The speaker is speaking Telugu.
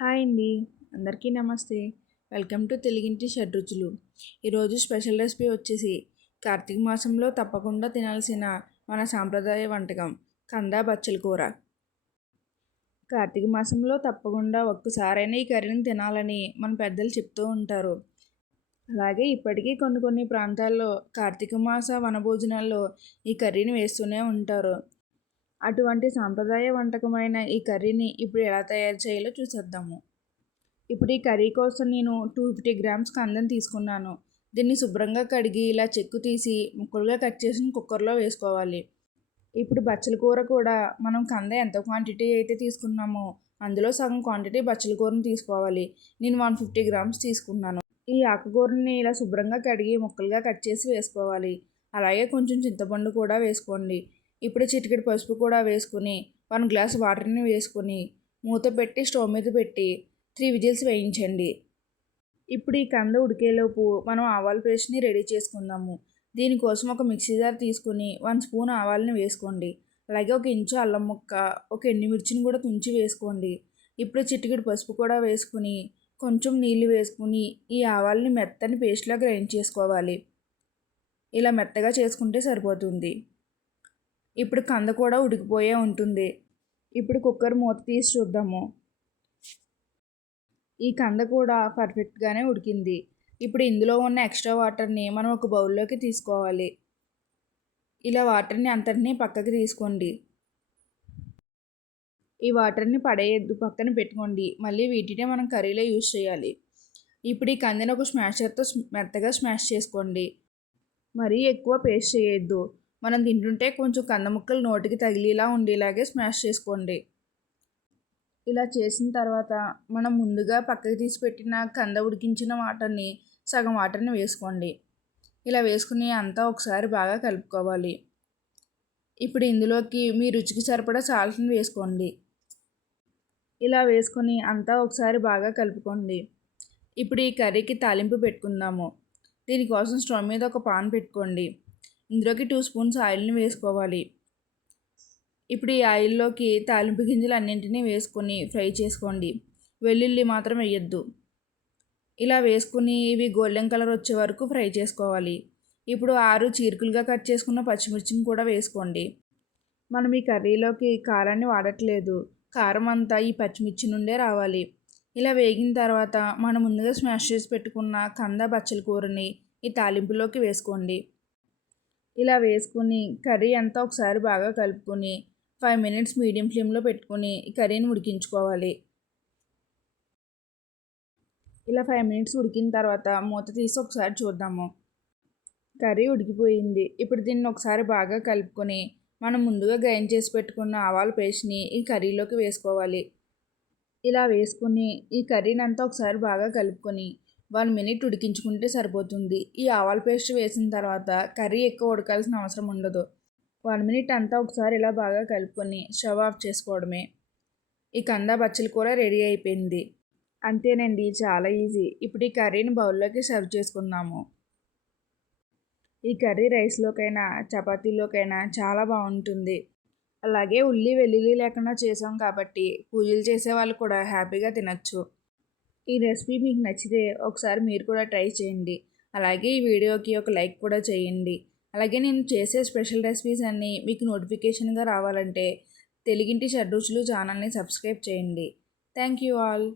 హాయ్ అండి. అందరికీ నమస్తే. వెల్కమ్ టు తెలుగింటి షడ్రుచులు. ఈరోజు స్పెషల్ రెసిపీ వచ్చేసి కార్తీక మాసంలో తప్పకుండా తినాల్సిన మన సాంప్రదాయ వంటకం కంద బచ్చల కూర. కార్తీక మాసంలో తప్పకుండా ఒక్కసారైనా ఈ కర్రీని తినాలని మన పెద్దలు చెప్తూ ఉంటారు. అలాగే ఇప్పటికీ కొన్ని ప్రాంతాల్లో కార్తీక మాస వనభోజనాల్లో ఈ కర్రీని వేస్తూనే ఉంటారు. అటువంటి సాంప్రదాయ వంటకమైన ఈ కర్రీని ఇప్పుడు ఎలా తయారు చేయాలో చూసేద్దాము. ఇప్పుడు ఈ కర్రీ కోసం నేను 250 గ్రామ్స్ కందం తీసుకున్నాను. దీన్ని శుభ్రంగా కడిగి ఇలా చెక్కు తీసి ముక్కలుగా కట్ చేసి కుక్కర్లో వేసుకోవాలి. ఇప్పుడు బచ్చల కూర కూడా మనం కంద ఎంత క్వాంటిటీ అయితే తీసుకున్నామో అందులో సగం క్వాంటిటీ బచ్చల కూరని తీసుకోవాలి. నేను 150 గ్రామ్స్ తీసుకున్నాను. ఈ ఆకుకూరని ఇలా శుభ్రంగా కడిగి ముక్కలుగా కట్ చేసి వేసుకోవాలి. అలాగే కొంచెం చింతపండు కూడా వేసుకోండి. ఇప్పుడు చిటికెడు పసుపు కూడా వేసుకుని 1 గ్లాస్ వాటర్ని వేసుకుని మూత పెట్టి స్టవ్ మీద పెట్టి 3 విజిల్స్ వేయించండి. ఇప్పుడు ఈ కంద ఉడికేలోపు మనం ఆవాల పేస్ట్ని రెడీ చేసుకుందాము. దీనికోసం ఒక మిక్సీ జార్ తీసుకుని 1 స్పూన్ ఆవాలని వేసుకోండి. అలాగే 1 ఇంచు అల్లం ముక్క, 1 ఎండుమిర్చిని కూడా తుంచి వేసుకోండి. ఇప్పుడు చిటికెడు పసుపు కూడా వేసుకుని కొంచెం నీళ్లు వేసుకుని ఈ ఆవాలని మెత్తని పేస్ట్లా గ్రైండ్ చేసుకోవాలి. ఇలా మెత్తగా చేసుకుంటే సరిపోతుంది. ఇప్పుడు కంద కూడా ఉడికిపోయే ఉంటుంది. ఇప్పుడు కుక్కర్ మూత తీసి చూద్దాము. ఈ కంద కూడా పర్ఫెక్ట్గానే ఉడికింది. ఇప్పుడు ఇందులో ఉన్న ఎక్స్ట్రా వాటర్ని మనం ఒక బౌల్లోకి తీసుకోవాలి. ఇలా వాటర్ని అంతటినీ పక్కకి తీసుకోండి. ఈ వాటర్ని పడేయద్దు, పక్కన పెట్టుకోండి. మళ్ళీ వీటినే మనం కర్రీలో యూజ్ చేయాలి. ఇప్పుడు ఈ కందిని ఒక స్మాషర్తో మెత్తగా స్మాష్ చేసుకోండి. మరీ ఎక్కువ పేస్ట్ చేయొద్దు. మనం తింటుంటే కొంచెం కంద ముక్కలు నోటికి తగిలేలా ఉండేలాగే స్మాష్ చేసుకోండి. ఇలా చేసిన తర్వాత మనం ముందుగా పక్కకి తీసి పెట్టిన కంద ఉడికించిన వాటర్ని సగం వాటర్ని వేసుకోండి. ఇలా వేసుకుని అంతా ఒకసారి బాగా కలుపుకోవాలి. ఇప్పుడు ఇందులోకి మీ రుచికి సరిపడా సాల్ట్ని వేసుకోండి. ఇలా వేసుకొని అంతా ఒకసారి బాగా కలుపుకోండి. ఇప్పుడు ఈ కర్రీకి తాలింపు పెట్టుకుందాము. దీనికోసం స్టవ్ మీద ఒక పాన్ పెట్టుకోండి. ఇందులోకి 2 స్పూన్స్ ఆయిల్ని వేసుకోవాలి. ఇప్పుడు ఈ ఆయిల్లోకి తాలింపు గింజలు అన్నింటినీ వేసుకొని ఫ్రై చేసుకోండి. వెల్లుల్లి మాత్రం వేయద్దు. ఇలా వేసుకుని ఇవి గోల్డెన్ కలర్ వచ్చే వరకు ఫ్రై చేసుకోవాలి. ఇప్పుడు 6 చీరుకులుగా కట్ చేసుకున్న పచ్చిమిర్చిని కూడా వేసుకోండి. మనం ఈ కర్రీలోకి కారాన్ని వాడట్లేదు. కారం అంతా ఈ పచ్చిమిర్చి నుండే రావాలి. ఇలా వేగిన తర్వాత మనం ముందుగా స్మాష్ చేసి పెట్టుకున్న కంద బచ్చల కూరని ఈ తాలింపులోకి వేసుకోండి. ఇలా వేసుకుని కర్రీ అంతా ఒకసారి బాగా కలుపుకొని 5 మినిట్స్ మీడియం ఫ్లేమ్లో పెట్టుకొని ఈ కర్రీని ఉడికించుకోవాలి. ఇలా 5 మినిట్స్ ఉడికిన తర్వాత మూత తీసి ఒకసారి చూద్దాము. కర్రీ ఉడికిపోయింది. ఇప్పుడు దీన్ని ఒకసారి బాగా కలుపుకొని మనం ముందుగా గ్రైండ్ చేసి పెట్టుకున్న ఆవాల పేస్ట్ని ఈ కర్రీలోకి వేసుకోవాలి. ఇలా వేసుకుని ఈ కర్రీని అంతా ఒకసారి బాగా కలుపుకొని 1 మినిట్ ఉడికించుకుంటే సరిపోతుంది. ఈ ఆవాల పేస్ట్ వేసిన తర్వాత కర్రీ ఎక్కువ ఉడకాల్సిన అవసరం ఉండదు. 1 మినిట్ అంతా ఒకసారి ఇలా బాగా కలుపుకొని స్టవ్ ఆఫ్ చేసుకోవడమే. ఈ కంద బచ్చల కూర రెడీ అయిపోయింది. అంతేనండి, చాలా ఈజీ. ఇప్పుడు ఈ కర్రీని బౌల్లోకి సర్వ్ చేసుకుందాము. ఈ కర్రీ రైస్లోకైనా చపాతీలోకైనా చాలా బాగుంటుంది. అలాగే ఉల్లి వెల్లుల్లి లేకుండా చేసాం కాబట్టి పూజలు చేసే వాళ్ళు కూడా హ్యాపీగా తినచ్చు. ఈ రెసిపీ మీకు నచ్చితే ఒకసారి మీరు కూడా ట్రై చేయండి. అలాగే ఈ వీడియోకి ఒక లైక్ కూడా చేయండి. అలాగే నేను చేసే స్పెషల్ రెసిపీస్ అన్నీ మీకు నోటిఫికేషన్గా రావాలంటే తెలుగింటి షడ్రుచులు ఛానల్ని సబ్స్క్రైబ్ చేయండి. Thank you all.